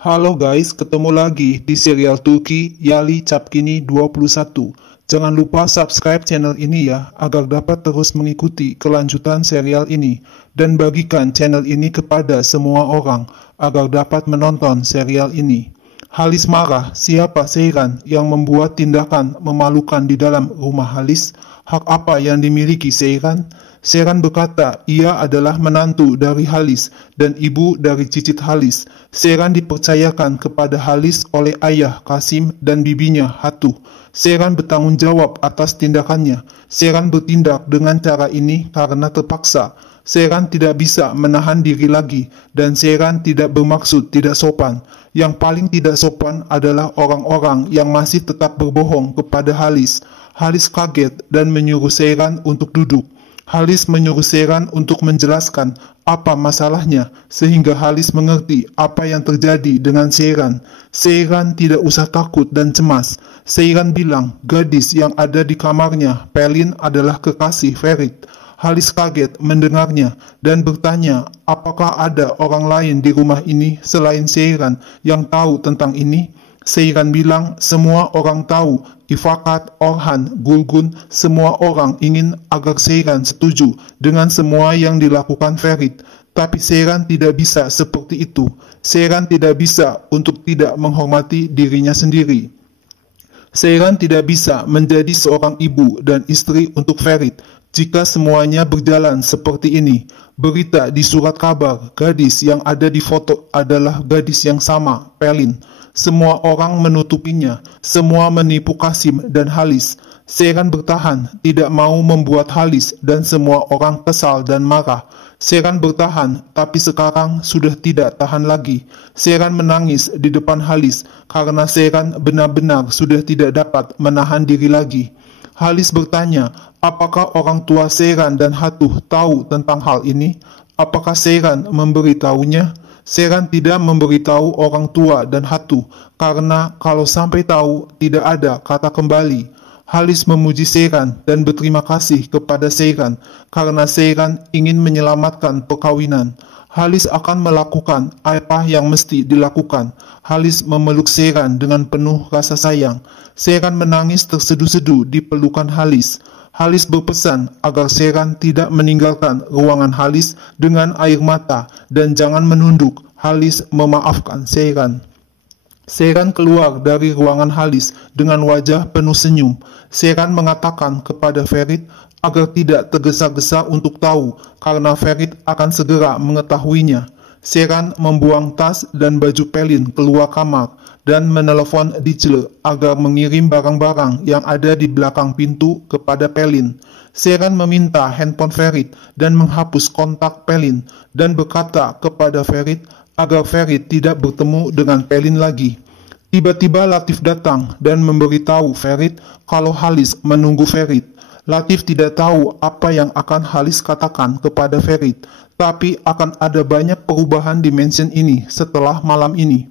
Halo guys, ketemu lagi di serial Turki Yali Çapkini 21. Jangan lupa subscribe channel ini ya, agar dapat terus mengikuti kelanjutan serial ini. Dan bagikan channel ini kepada semua orang, agar dapat menonton serial ini. Halis marah, siapa Seyran yang membuat tindakan memalukan di dalam rumah Halis? Hak apa yang dimiliki Seyran? Seyran berkata ia adalah menantu dari Halis dan ibu dari cicit Halis. Seyran dipercayakan kepada Halis oleh ayah Kasim dan bibinya Hatuh. Seyran bertanggung jawab atas tindakannya. Seyran bertindak dengan cara ini karena terpaksa. Seyran tidak bisa menahan diri lagi dan Seyran tidak bermaksud tidak sopan. Yang paling tidak sopan adalah orang-orang yang masih tetap berbohong kepada Halis. Halis kaget dan menyuruh Seyran untuk duduk. Halis menyuruh Seyran untuk menjelaskan apa masalahnya, sehingga Halis mengerti apa yang terjadi dengan Seyran. Seyran tidak usah takut dan cemas. Seyran bilang gadis yang ada di kamarnya, Pelin, adalah kekasih Ferit. Halis kaget mendengarnya dan bertanya apakah ada orang lain di rumah ini selain Seyran yang tahu tentang ini. Seyran bilang semua orang tahu. Ifakat, Orhan, Gulgun, semua orang ingin agar Seyran setuju dengan semua yang dilakukan Ferit. Tapi Seyran tidak bisa seperti itu. Seyran tidak bisa untuk tidak menghormati dirinya sendiri. Seyran tidak bisa menjadi seorang ibu dan istri untuk Ferit jika semuanya berjalan seperti ini. Berita di surat kabar, gadis yang ada di foto adalah gadis yang sama, Pelin. Semua orang menutupinya, semua menipu Kasim dan Halis. Seyran bertahan, tidak mau membuat Halis dan semua orang kesal dan marah. Seyran bertahan, tapi sekarang sudah tidak tahan lagi. Seyran menangis di depan Halis, karena Seyran benar-benar sudah tidak dapat menahan diri lagi. Halis bertanya, apakah orang tua Seyran dan Hatuh tahu tentang hal ini? Apakah Seyran memberitahunya? Seyran tidak memberitahu orang tua dan Hatuh, karena kalau sampai tahu, tidak ada kata kembali. Halis memuji Seyran dan berterima kasih kepada Seyran, karena Seyran ingin menyelamatkan perkawinan. Halis akan melakukan apa yang mesti dilakukan. Halis memeluk Seyran dengan penuh rasa sayang. Seyran menangis terseduh-seduh di pelukan Halis. Halis berpesan agar Seyran tidak meninggalkan ruangan Halis dengan air mata dan jangan menunduk. Halis memaafkan Seyran. Seyran keluar dari ruangan Halis dengan wajah penuh senyum. Seyran mengatakan kepada Ferit agar tidak tergesa-gesa untuk tahu, karena Ferit akan segera mengetahuinya. Seyran membuang tas dan baju Pelin keluar kamar dan menelepon Dicle agar mengirim barang-barang yang ada di belakang pintu kepada Pelin. Seyran meminta handphone Ferit dan menghapus kontak Pelin dan berkata kepada Ferit agar Ferit tidak bertemu dengan Pelin lagi. Tiba-tiba Latif datang dan memberitahu Ferit kalau Halis menunggu Ferit. Latif tidak tahu apa yang akan Halis katakan kepada Ferit, tapi akan ada banyak perubahan di mansion ini setelah malam ini.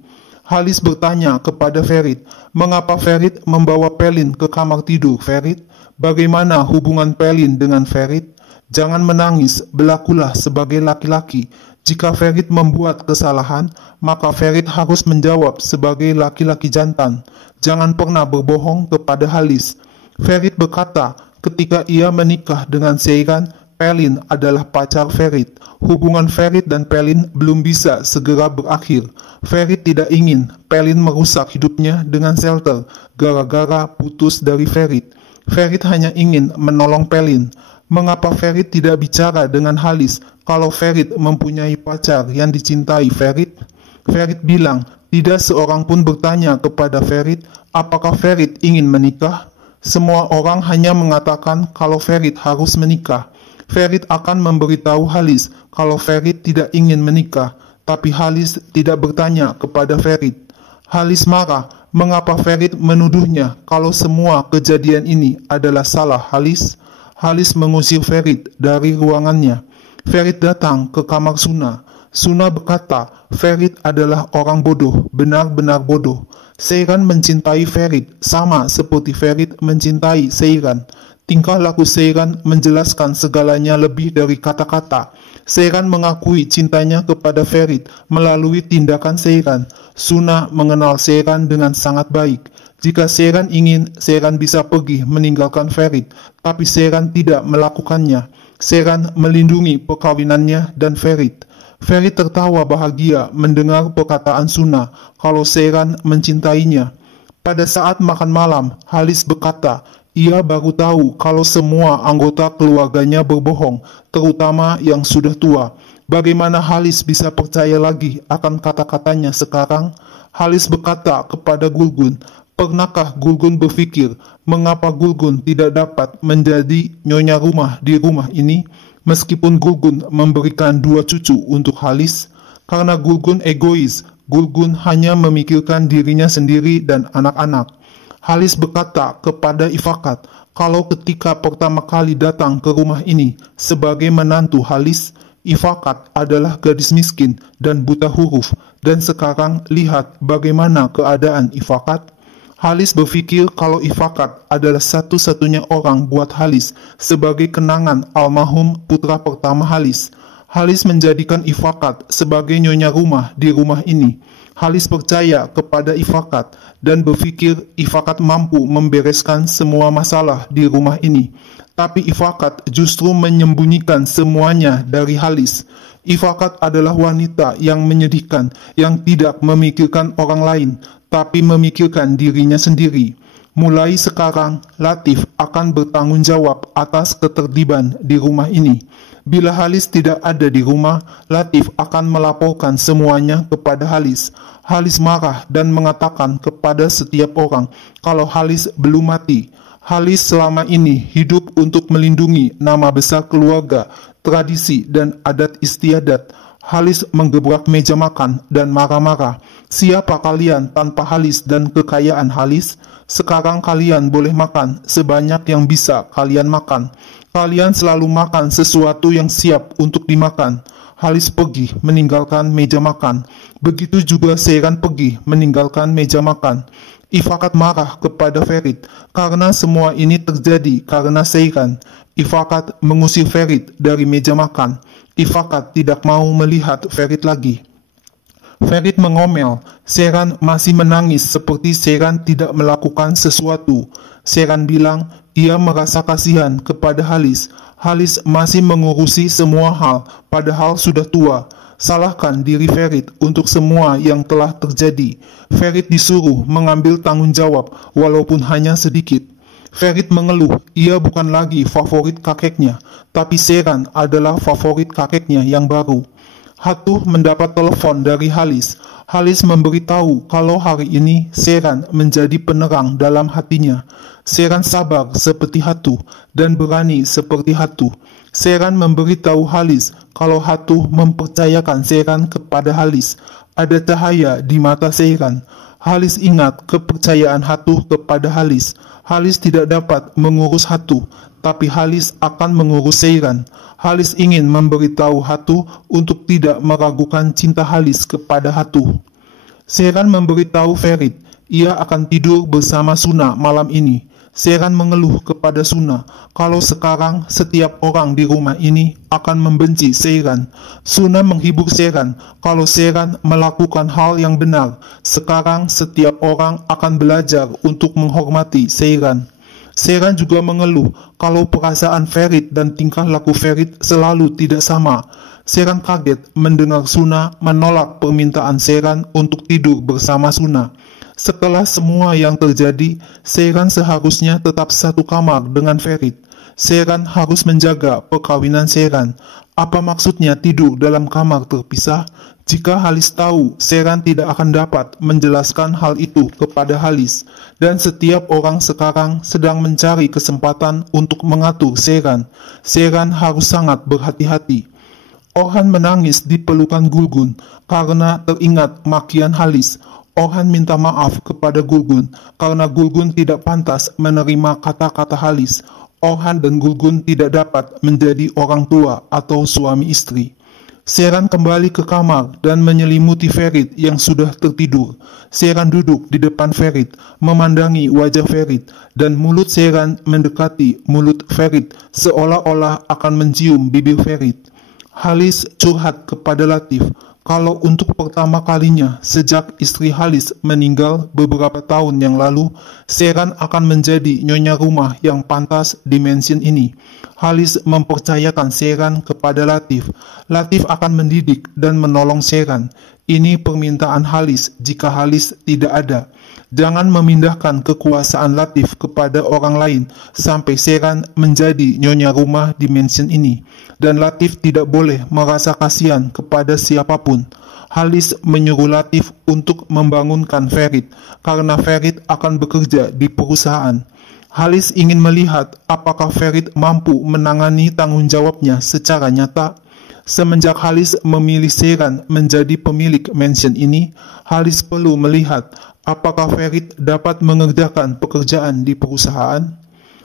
Halis bertanya kepada Ferit, mengapa Ferit membawa Pelin ke kamar tidur Ferit? Bagaimana hubungan Pelin dengan Ferit? Jangan menangis, berlakulah sebagai laki-laki. Jika Ferit membuat kesalahan, maka Ferit harus menjawab sebagai laki-laki jantan. Jangan pernah berbohong kepada Halis. Ferit berkata, ketika ia menikah dengan Seyran, Pelin adalah pacar Ferit. Hubungan Ferit dan Pelin belum bisa segera berakhir. Ferit tidak ingin Pelin merusak hidupnya dengan shelter gara-gara putus dari Ferit. Ferit hanya ingin menolong Pelin. Mengapa Ferit tidak bicara dengan Halis kalau Ferit mempunyai pacar yang dicintai Ferit? Ferit bilang, tidak seorang pun bertanya kepada Ferit apakah Ferit ingin menikah. Semua orang hanya mengatakan kalau Ferit harus menikah. Ferit akan memberitahu Halis kalau Ferit tidak ingin menikah, tapi Halis tidak bertanya kepada Ferit. Halis marah, mengapa Ferit menuduhnya kalau semua kejadian ini adalah salah Halis? Halis mengusir Ferit dari ruangannya. Ferit datang ke kamar Suna. Suna berkata, Ferit adalah orang bodoh, benar-benar bodoh. Seyran mencintai Ferit, sama seperti Ferit mencintai Seyran. Tingkah laku Seiran menjelaskan segalanya lebih dari kata-kata. Seiran mengakui cintanya kepada Ferit melalui tindakan Seiran. Suna mengenal Seiran dengan sangat baik. Jika Seiran ingin, Seiran bisa pergi meninggalkan Ferit, tapi Seiran tidak melakukannya. Seiran melindungi perkawinannya dan Ferit. Ferit tertawa bahagia mendengar perkataan Suna kalau Seiran mencintainya. Pada saat makan malam, Halis berkata, ia baru tahu kalau semua anggota keluarganya berbohong, terutama yang sudah tua. Bagaimana Halis bisa percaya lagi akan kata-katanya sekarang? Halis berkata kepada Gulgun, pernahkah Gulgun berpikir mengapa Gulgun tidak dapat menjadi nyonya rumah di rumah ini? Meskipun Gulgun memberikan 2 cucu untuk Halis, karena Gulgun egois, Gulgun hanya memikirkan dirinya sendiri dan anak-anak. Halis berkata kepada Ifakat, kalau ketika pertama kali datang ke rumah ini sebagai menantu Halis, Ifakat adalah gadis miskin dan buta huruf, dan sekarang lihat bagaimana keadaan Ifakat. Halis berpikir kalau Ifakat adalah satu-satunya orang buat Halis sebagai kenangan almarhum putra pertama Halis. Halis menjadikan Ifakat sebagai nyonya rumah di rumah ini. Halis percaya kepada Ifakat dan berpikir Ifakat mampu membereskan semua masalah di rumah ini. Tapi Ifakat justru menyembunyikan semuanya dari Halis. Ifakat adalah wanita yang menyedihkan, yang tidak memikirkan orang lain, tapi memikirkan dirinya sendiri. Mulai sekarang, Latif akan bertanggung jawab atas ketertiban di rumah ini. Bila Halis tidak ada di rumah, Latif akan melaporkan semuanya kepada Halis. Halis marah dan mengatakan kepada setiap orang kalau Halis belum mati. Halis selama ini hidup untuk melindungi nama besar keluarga, tradisi, dan adat istiadat. Halis menggebrak meja makan dan marah-marah. Siapa kalian tanpa Halis dan kekayaan Halis? Sekarang kalian boleh makan sebanyak yang bisa kalian makan. Kalian selalu makan sesuatu yang siap untuk dimakan. Halis pergi meninggalkan meja makan. Begitu juga Seiran pergi meninggalkan meja makan. Ifakat marah kepada Ferit karena semua ini terjadi karena Seiran. Ifakat mengusir Ferit dari meja makan. Ifakat tidak mau melihat Ferit lagi. Ferit mengomel. Seiran masih menangis seperti Seiran tidak melakukan sesuatu. Seiran bilang ia merasa kasihan kepada Halis. Halis masih mengurusi semua hal, padahal sudah tua. Salahkan diri Ferit untuk semua yang telah terjadi. Ferit disuruh mengambil tanggung jawab, walaupun hanya sedikit. Ferit mengeluh, ia bukan lagi favorit kakeknya, tapi Seiran adalah favorit kakeknya yang baru. Hatuh mendapat telepon dari Halis. Halis memberitahu kalau hari ini Seiran menjadi penerang dalam hatinya. Seiran sabar seperti Hatuh dan berani seperti Hatuh. Seiran memberitahu Halis kalau Hatuh mempercayakan Seiran kepada Halis. Ada cahaya di mata Seiran. Halis ingat kepercayaan Hatuh kepada Halis. Halis tidak dapat mengurus Hatuh, tapi Halis akan mengurus Seiran. Halis ingin memberitahu Hatuh untuk tidak meragukan cinta Halis kepada Hatuh. Seiran memberitahu Ferit, ia akan tidur bersama Suna malam ini. Seiran mengeluh kepada Suna kalau sekarang setiap orang di rumah ini akan membenci Seiran. Suna menghibur Seiran kalau Seiran melakukan hal yang benar. Sekarang setiap orang akan belajar untuk menghormati Seiran. Seiran juga mengeluh kalau perasaan Ferit dan tingkah laku Ferit selalu tidak sama. Seiran kaget mendengar Suna menolak permintaan Seiran untuk tidur bersama Suna. Setelah semua yang terjadi, Seiran seharusnya tetap satu kamar dengan Ferit. Seiran harus menjaga perkawinan Seiran. Apa maksudnya tidur dalam kamar terpisah? Jika Halis tahu, Seiran tidak akan dapat menjelaskan hal itu kepada Halis. Dan setiap orang sekarang sedang mencari kesempatan untuk mengatur Seiran. Seiran harus sangat berhati-hati. Orhan menangis di pelukan Gulgun karena teringat makian Halis. Orhan minta maaf kepada Gulgun karena Gulgun tidak pantas menerima kata-kata Halis. Orhan dan Gulgun tidak dapat menjadi orang tua atau suami istri. Sheeran kembali ke kamar dan menyelimuti Ferit yang sudah tertidur. Sheeran duduk di depan Ferit, memandangi wajah Ferit, dan mulut Sheeran mendekati mulut Ferit, seolah-olah akan mencium bibir Ferit. Halis curhat kepada Latif, kalau untuk pertama kalinya sejak istri Halis meninggal beberapa tahun yang lalu, Sheeran akan menjadi nyonya rumah yang pantas di mansion ini. Halis mempercayakan Sheeran kepada Latif. Latif akan mendidik dan menolong Sheeran. Ini permintaan Halis jika Halis tidak ada. Jangan memindahkan kekuasaan Latif kepada orang lain sampai Sheeran menjadi nyonya rumah di mansion ini. Dan Latif tidak boleh merasa kasihan kepada siapapun. Halis menyuruh Latif untuk membangunkan Ferit karena Ferit akan bekerja di perusahaan. Halis ingin melihat apakah Ferit mampu menangani tanggung jawabnya secara nyata. Semenjak Halis memilih Sheeran menjadi pemilik mansion ini, Halis perlu melihat apakah Ferit dapat mengerjakan pekerjaan di perusahaan.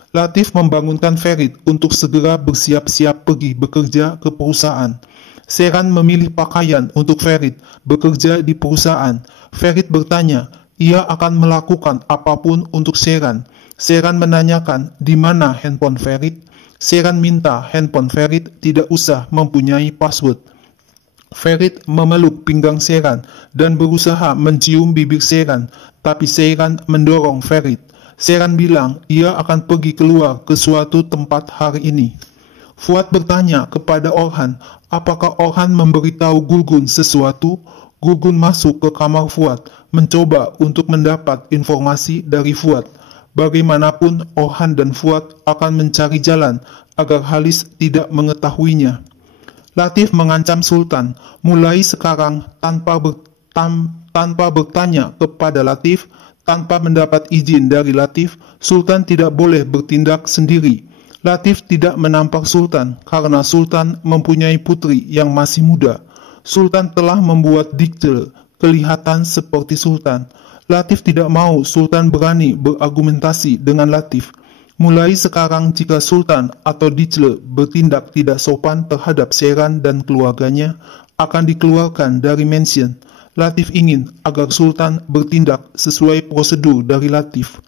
Latif membangunkan Ferit untuk segera bersiap-siap pergi bekerja ke perusahaan. Sheeran memilih pakaian untuk Ferit bekerja di perusahaan. Ferit bertanya, ia akan melakukan apapun untuk Sheeran. Sheeran menanyakan di mana handphone Ferit. Sheeran minta handphone Ferit tidak usah mempunyai password. Ferit memeluk pinggang Sheeran dan berusaha mencium bibir Sheeran, tapi Sheeran mendorong Ferit. Sheeran bilang ia akan pergi keluar ke suatu tempat hari ini. Fuad bertanya kepada Orhan, apakah Orhan memberitahu Gulgun sesuatu? Gulgun masuk ke kamar Fuad, mencoba untuk mendapat informasi dari Fuad. Bagaimanapun Orhan dan Fuad akan mencari jalan agar Halis tidak mengetahuinya. Latif mengancam Sultan, mulai sekarang tanpa bertanya kepada Latif, tanpa mendapat izin dari Latif, Sultan tidak boleh bertindak sendiri. Latif tidak menampar Sultan karena Sultan mempunyai putri yang masih muda. Sultan telah membuat Dijksel kelihatan seperti Sultan. Latif tidak mau Sultan berani berargumentasi dengan Latif. Mulai sekarang jika Sultan atau Dijksel bertindak tidak sopan terhadap Sheeran dan keluarganya, akan dikeluarkan dari mansion. Latif ingin agar Sultan bertindak sesuai prosedur dari Latif.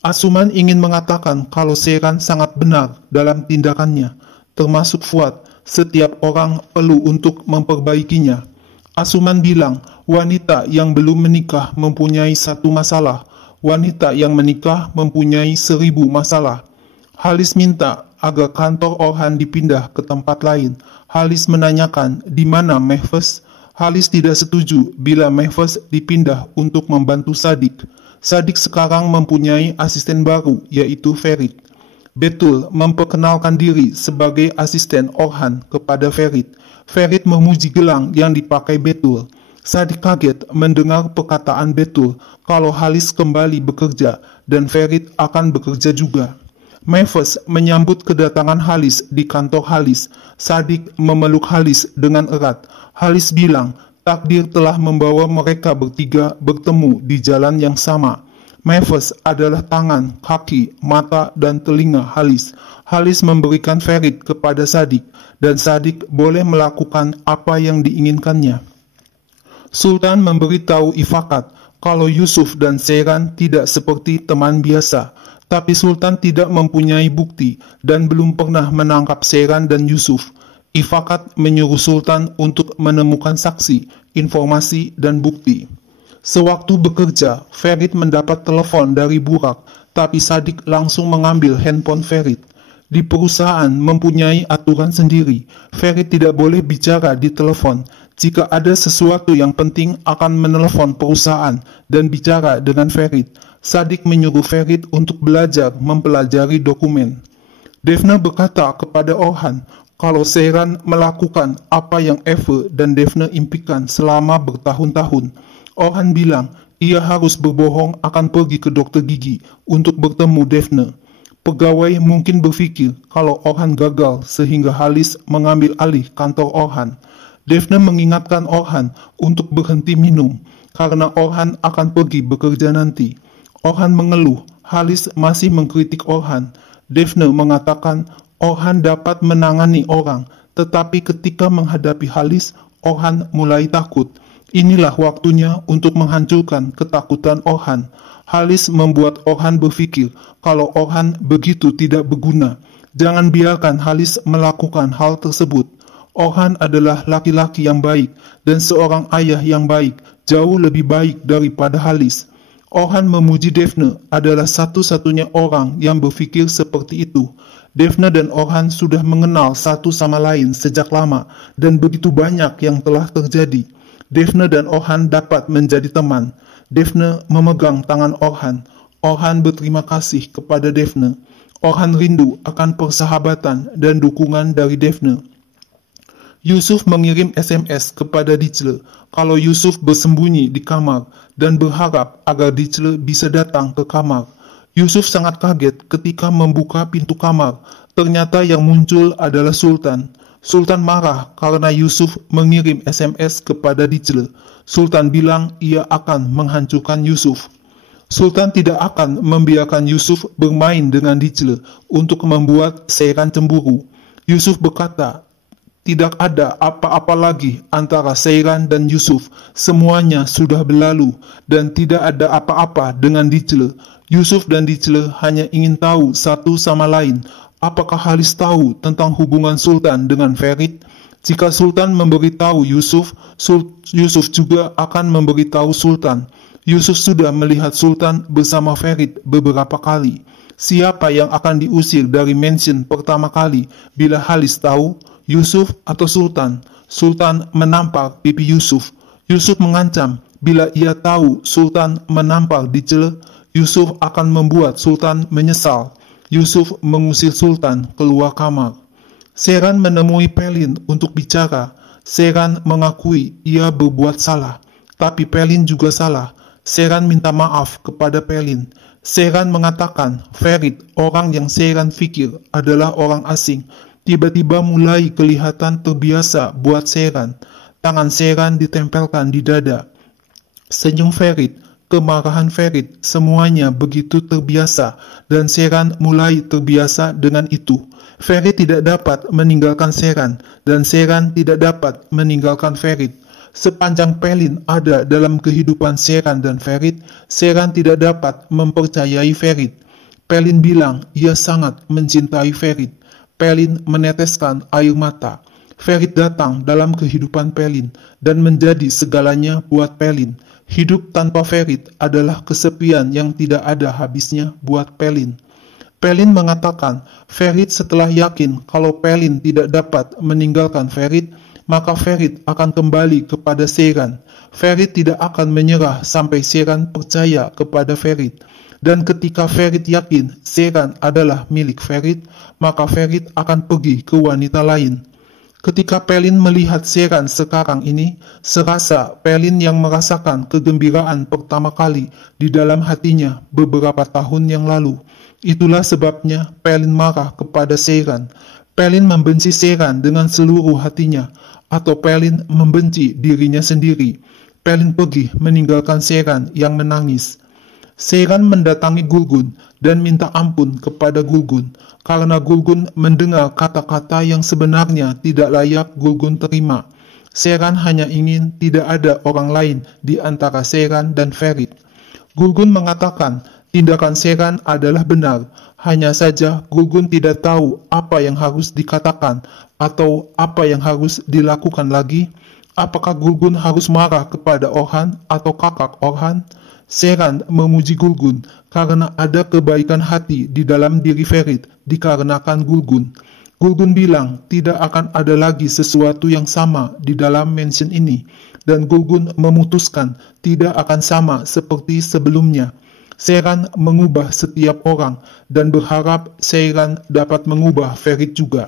Asuman ingin mengatakan kalau Sheeran sangat benar dalam tindakannya, termasuk Fuad. Setiap orang perlu untuk memperbaikinya. Asuman bilang, wanita yang belum menikah mempunyai satu masalah, wanita yang menikah mempunyai 1000 masalah. Halis minta agar kantor Orhan dipindah ke tempat lain. Halis menanyakan di mana Mahfuz. Halis tidak setuju bila Mahfuz dipindah untuk membantu Sadik. Sadik sekarang mempunyai asisten baru, yaitu Ferit. Betul memperkenalkan diri sebagai asisten Orhan kepada Ferit. Ferit memuji gelang yang dipakai Betul. Sadik kaget mendengar perkataan Betul kalau Halis kembali bekerja dan Ferit akan bekerja juga. Mahfuz menyambut kedatangan Halis di kantor Halis. Sadik memeluk Halis dengan erat. Halis bilang, takdir telah membawa mereka bertiga bertemu di jalan yang sama. Mahfuz adalah tangan, kaki, mata, dan telinga Halis. Halis memberikan Ferit kepada Sadik, dan Sadik boleh melakukan apa yang diinginkannya. Sultan memberitahu Ifakat kalau Yusuf dan Sheeran tidak seperti teman biasa, tapi Sultan tidak mempunyai bukti dan belum pernah menangkap Sheeran dan Yusuf. Ifakat menyuruh Sultan untuk menemukan saksi, informasi, dan bukti. Sewaktu bekerja, Ferit mendapat telepon dari Burak, tapi Sadik langsung mengambil handphone Ferit. Di perusahaan mempunyai aturan sendiri. Ferit tidak boleh bicara di telepon. Jika ada sesuatu yang penting akan menelepon perusahaan dan bicara dengan Ferit. Sadik menyuruh Ferit untuk belajar mempelajari dokumen. Devna berkata kepada Orhan, kalau Sheeran melakukan apa yang Eve dan Devna impikan selama bertahun-tahun. Orhan bilang, ia harus berbohong akan pergi ke dokter gigi untuk bertemu Devna. Pegawai mungkin berpikir kalau Orhan gagal sehingga Halis mengambil alih kantor Orhan. Devna mengingatkan Orhan untuk berhenti minum karena Orhan akan pergi bekerja nanti. Orhan mengeluh, Halis masih mengkritik Orhan. Devna mengatakan Orhan dapat menangani orang, Tetapi ketika menghadapi Halis, Orhan mulai takut. Inilah waktunya untuk menghancurkan ketakutan Orhan. Halis membuat Orhan berpikir kalau Orhan begitu tidak berguna. Jangan biarkan Halis melakukan hal tersebut. Orhan adalah laki-laki yang baik dan seorang ayah yang baik, jauh lebih baik daripada Halis. Orhan memuji Daphne adalah satu-satunya orang yang berpikir seperti itu. Daphne dan Orhan sudah mengenal satu sama lain sejak lama dan begitu banyak yang telah terjadi. Daphne dan Orhan dapat menjadi teman. Daphne memegang tangan Orhan. Orhan berterima kasih kepada Daphne. Orhan rindu akan persahabatan dan dukungan dari Daphne. Yusuf mengirim SMS kepada Dicle kalau Yusuf bersembunyi di kamar dan berharap agar Dicle bisa datang ke kamar. Yusuf sangat kaget ketika membuka pintu kamar. Ternyata yang muncul adalah Sultan. Sultan marah karena Yusuf mengirim SMS kepada Dicle. Sultan bilang ia akan menghancurkan Yusuf. Sultan tidak akan membiarkan Yusuf bermain dengan Dicle untuk membuat Seyran cemburu. Yusuf berkata, tidak ada apa-apa lagi antara Seyran dan Yusuf. Semuanya sudah berlalu dan tidak ada apa-apa dengan Dicle. Yusuf dan Dicle hanya ingin tahu satu sama lain. Apakah Halis tahu tentang hubungan Sultan dengan Ferit? Jika Sultan memberitahu Yusuf, Yusuf juga akan memberitahu Sultan. Yusuf sudah melihat Sultan bersama Ferit beberapa kali. Siapa yang akan diusir dari mansion pertama kali bila Halis tahu? Yusuf atau Sultan? Sultan menampar pipi Yusuf. Yusuf mengancam bila ia tahu Sultan menampar Dicle, Yusuf akan membuat Sultan menyesal. Yusuf mengusir Sultan keluar kamar. Seyran menemui Pelin untuk bicara. Seyran mengakui ia berbuat salah, tapi Pelin juga salah. Seyran minta maaf kepada Pelin. Seyran mengatakan Ferit, orang yang Seyran pikir adalah orang asing, tiba-tiba mulai kelihatan terbiasa buat Seyran. Tangan Seyran ditempelkan di dada. Senyum Ferit, kemarahan Ferit, semuanya begitu terbiasa dan Seyran mulai terbiasa dengan itu. Ferit tidak dapat meninggalkan Seyran dan Seyran tidak dapat meninggalkan Ferit. Sepanjang Pelin ada dalam kehidupan Seyran dan Ferit, Seyran tidak dapat mempercayai Ferit. Pelin bilang ia sangat mencintai Ferit. Pelin meneteskan air mata. Ferit datang dalam kehidupan Pelin dan menjadi segalanya buat Pelin. Hidup tanpa Ferit adalah kesepian yang tidak ada habisnya buat Pelin. Pelin mengatakan Ferit setelah yakin kalau Pelin tidak dapat meninggalkan Ferit, maka Ferit akan kembali kepada Seyran. Ferit tidak akan menyerah sampai Seyran percaya kepada Ferit. Dan ketika Ferit yakin Seyran adalah milik Ferit, maka Ferit akan pergi ke wanita lain. Ketika Pelin melihat Seyran sekarang ini, serasa Pelin yang merasakan kegembiraan pertama kali di dalam hatinya beberapa tahun yang lalu. Itulah sebabnya Pelin marah kepada Seyran. Pelin membenci Seyran dengan seluruh hatinya, atau Pelin membenci dirinya sendiri. Pelin pergi meninggalkan Seyran yang menangis. Seyran mendatangi Gulgun dan minta ampun kepada Gulgun, karena Gulgun mendengar kata-kata yang sebenarnya tidak layak Gulgun terima. Seyran hanya ingin tidak ada orang lain di antara Seyran dan Ferit. Gulgun mengatakan tindakan Seyran adalah benar, hanya saja Gulgun tidak tahu apa yang harus dikatakan atau apa yang harus dilakukan lagi. Apakah Gulgun harus marah kepada Orhan atau kakak Orhan? Seyran memuji Gulgun karena ada kebaikan hati di dalam diri Ferit dikarenakan Gulgun. Gulgun bilang tidak akan ada lagi sesuatu yang sama di dalam mansion ini, dan Gulgun memutuskan tidak akan sama seperti sebelumnya. Seyran mengubah setiap orang dan berharap Seyran dapat mengubah Ferit juga.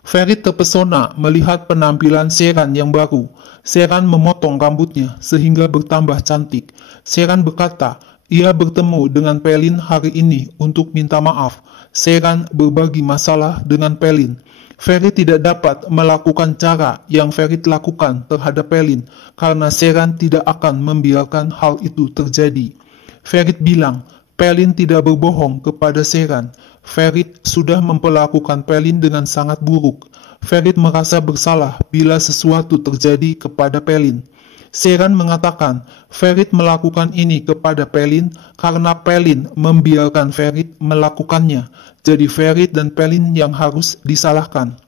Ferit terpesona melihat penampilan Seyran yang baru. Seyran memotong rambutnya sehingga bertambah cantik. Seyran berkata, ia bertemu dengan Pelin hari ini untuk minta maaf. Seyran berbagi masalah dengan Pelin. Ferit tidak dapat melakukan cara yang Ferit lakukan terhadap Pelin karena Seyran tidak akan membiarkan hal itu terjadi. Ferit bilang, Pelin tidak berbohong kepada Seyran. Ferit sudah memperlakukan Pelin dengan sangat buruk. Ferit merasa bersalah bila sesuatu terjadi kepada Pelin. Seran mengatakan Ferit melakukan ini kepada Pelin karena Pelin membiarkan Ferit melakukannya. Jadi Ferit dan Pelin yang harus disalahkan.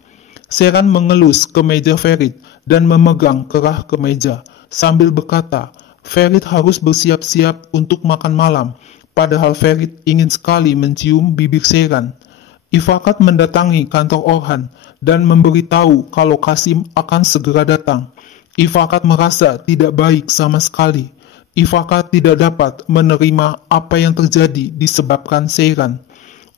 Seran mengelus ke meja Ferit dan memegang kerah kemeja sambil berkata, Ferit harus bersiap-siap untuk makan malam, padahal Ferit ingin sekali mencium bibir Seran. Ifakat mendatangi kantor Orhan dan memberitahu kalau Kasim akan segera datang. Ifakat merasa tidak baik sama sekali. Ifakat tidak dapat menerima apa yang terjadi disebabkan Seran.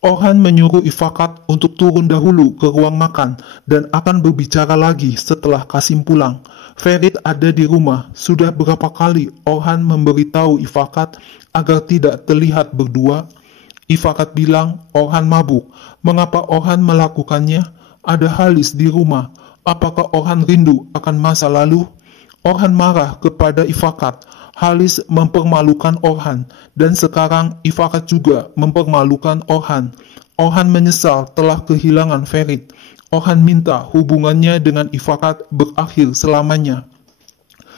Orhan menyuruh Ifakat untuk turun dahulu ke ruang makan dan akan berbicara lagi setelah Kasim pulang. Ferit ada di rumah. Sudah berapa kali Orhan memberitahu Ifakat agar tidak terlihat berdua? Ifakat bilang Orhan mabuk. Mengapa Orhan melakukannya? Ada Halis di rumah. Apakah Orhan rindu akan masa lalu? Orhan marah kepada Ifakat. Halis mempermalukan Orhan, dan sekarang Ifakat juga mempermalukan Orhan. Orhan menyesal telah kehilangan Ferit. Orhan minta hubungannya dengan Ifakat berakhir selamanya.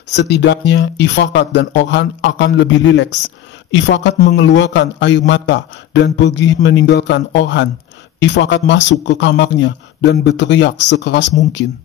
Setidaknya Ifakat dan Orhan akan lebih rileks. Ifakat mengeluarkan air mata dan pergi meninggalkan Orhan. Ifakat masuk ke kamarnya dan berteriak sekeras mungkin.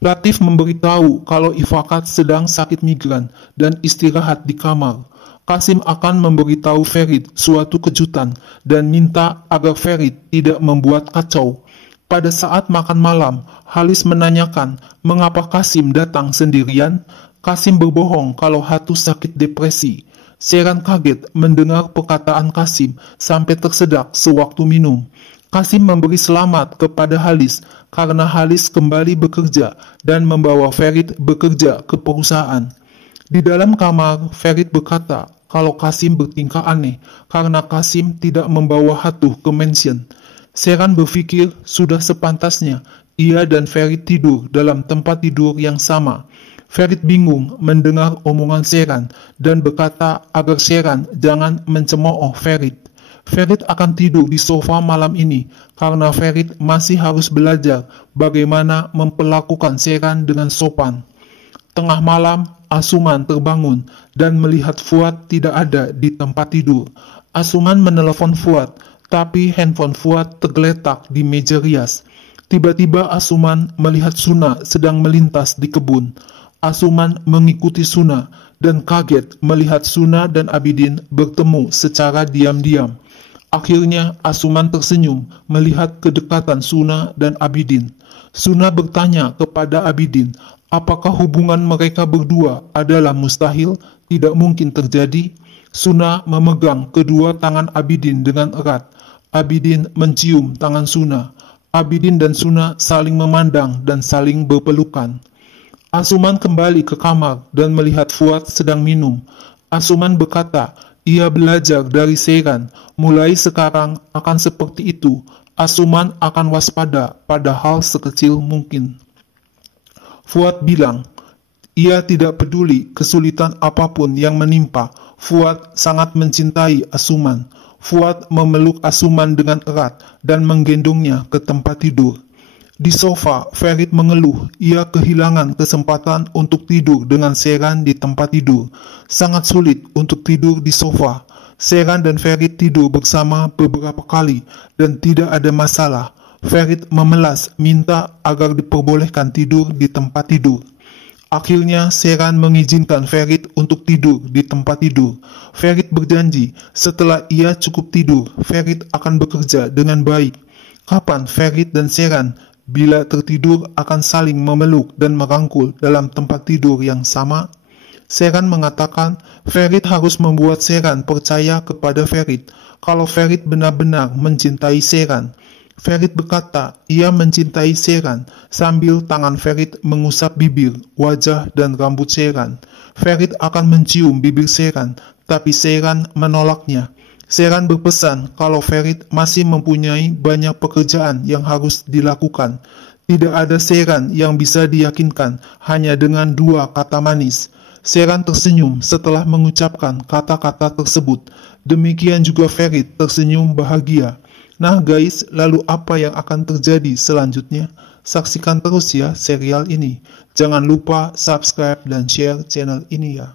Latif memberitahu kalau Ifakat sedang sakit migran dan istirahat di kamar. Kasim akan memberitahu Ferit suatu kejutan dan minta agar Ferit tidak membuat kacau. Pada saat makan malam, Halis menanyakan mengapa Kasim datang sendirian. Kasim berbohong kalau Hatu sakit depresi. Seran kaget mendengar perkataan Kasim sampai tersedak sewaktu minum. Kasim memberi selamat kepada Halis karena Halis kembali bekerja dan membawa Ferit bekerja ke perusahaan. Di dalam kamar, Ferit berkata kalau Kasim bertingkah aneh karena Kasim tidak membawa Hatu ke mansion. Seran berpikir sudah sepantasnya ia dan Ferit tidur dalam tempat tidur yang sama. Ferit bingung mendengar omongan Seran dan berkata agar Seran jangan mencemooh Ferit. Ferit akan tidur di sofa malam ini karena Ferit masih harus belajar bagaimana memperlakukan Seran dengan sopan. Tengah malam, Asuman terbangun dan melihat Fuad tidak ada di tempat tidur. Asuman menelepon Fuad, tapi handphone Fuad tergeletak di meja rias. Tiba-tiba Asuman melihat Suna sedang melintas di kebun. Asuman mengikuti Suna dan kaget melihat Suna dan Abidin bertemu secara diam-diam. Akhirnya Asuman tersenyum melihat kedekatan Suna dan Abidin. Suna bertanya kepada Abidin, apakah hubungan mereka berdua adalah mustahil, tidak mungkin terjadi? Suna memegang kedua tangan Abidin dengan erat. Abidin mencium tangan Suna. Abidin dan Suna saling memandang dan saling berpelukan. Asuman kembali ke kamar dan melihat Fuad sedang minum. Asuman berkata, ia belajar dari Seran, mulai sekarang akan seperti itu. Asuman akan waspada pada hal sekecil mungkin. Fuad bilang, ia tidak peduli kesulitan apapun yang menimpa. Fuad sangat mencintai Asuman. Fuad memeluk Asuman dengan erat dan menggendongnya ke tempat tidur. Di sofa, Ferit mengeluh ia kehilangan kesempatan untuk tidur dengan Seran di tempat tidur. Sangat sulit untuk tidur di sofa. Seran dan Ferit tidur bersama beberapa kali dan tidak ada masalah. Ferit memelas minta agar diperbolehkan tidur di tempat tidur. Akhirnya Seran mengizinkan Ferit untuk tidur di tempat tidur. Ferit berjanji setelah ia cukup tidur, Ferit akan bekerja dengan baik. Kapan Ferit dan Seran bila tertidur akan saling memeluk dan merangkul dalam tempat tidur yang sama? Seran mengatakan Ferit harus membuat Seran percaya kepada Ferit kalau Ferit benar-benar mencintai Seran. Ferit berkata ia mencintai Seran sambil tangan Ferit mengusap bibir, wajah, dan rambut Seran. Ferit akan mencium bibir Seran, tapi Seran menolaknya. Seran berpesan kalau Ferit masih mempunyai banyak pekerjaan yang harus dilakukan. Tidak ada Seran yang bisa diyakinkan hanya dengan dua kata manis. Seran tersenyum setelah mengucapkan kata-kata tersebut. Demikian juga Ferit tersenyum bahagia. Nah guys, lalu apa yang akan terjadi selanjutnya? Saksikan terus ya serial ini. Jangan lupa subscribe dan share channel ini ya.